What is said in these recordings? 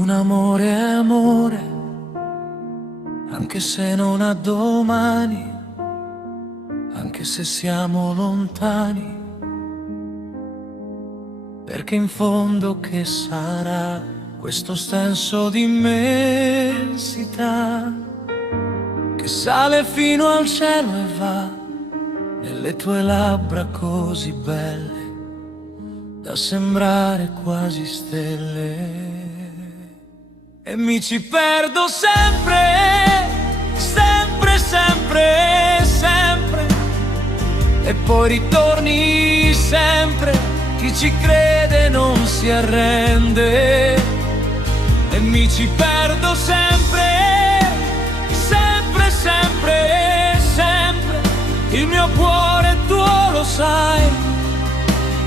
Un amore è amore, anche se non ha domani, anche se siamo lontani, perché in fondo che sarà questo senso di immensità che sale fino al cielo e va nelle tue labbra così belle da sembrare quasi stelle. E mi ci perdo sempre, sempre, sempre, sempre, e poi ritorni sempre. Chi ci crede non si arrende. E mi ci perdo sempre, sempre, sempre, sempre. Il mio cuore tuo lo sai,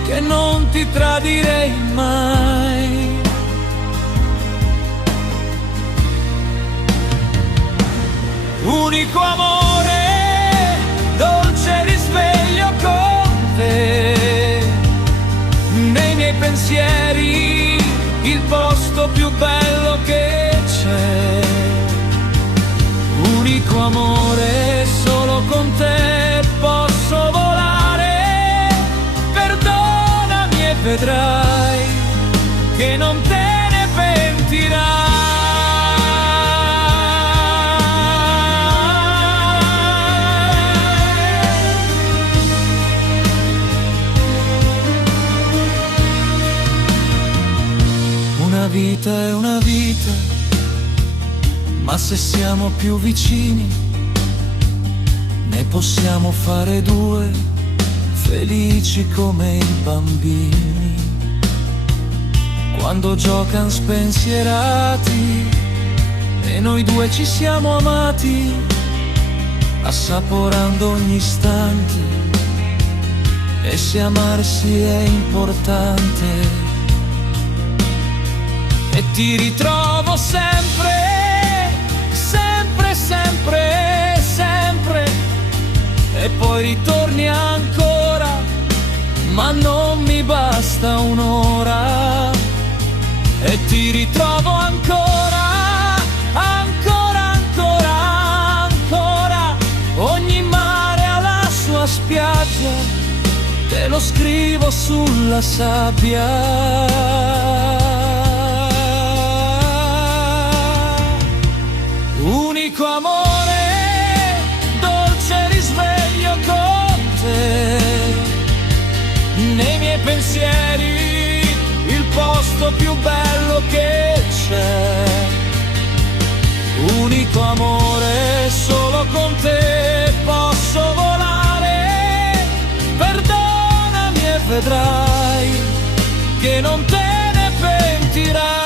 che non ti tradirei mai. Unico amore, dolce risveglio con te, nei miei pensieri il posto più bello che c'è. Unico amore, solo con te posso volare. Perdonami e vedrai che non te ne pentirai. Una vita è una vita, ma se siamo più vicini ne possiamo fare due, felici come i bambini. Quando giocan spensierati e noi due ci siamo amati, assaporando ogni istante. E se amarsi è importante, e ti ritrovo sempre, sempre, sempre, sempre, e poi ritorni ancora, ma non mi basta un'ora. E ti ritrovo ancora, ancora, ancora, ancora. Ogni mare ha la sua spiaggia, te lo scrivo sulla sabbia. Unico amore, dolce risveglio con te, nei miei pensieri il posto più bello che c'è. Unico amore, solo con te posso volare. Perdonami e vedrai che non te ne pentirai.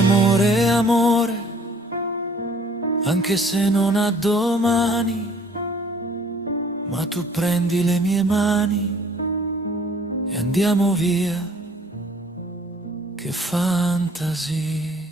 Amore è amore, anche se non ha domani, ma tu prendi le mie mani e andiamo via, che fantasia.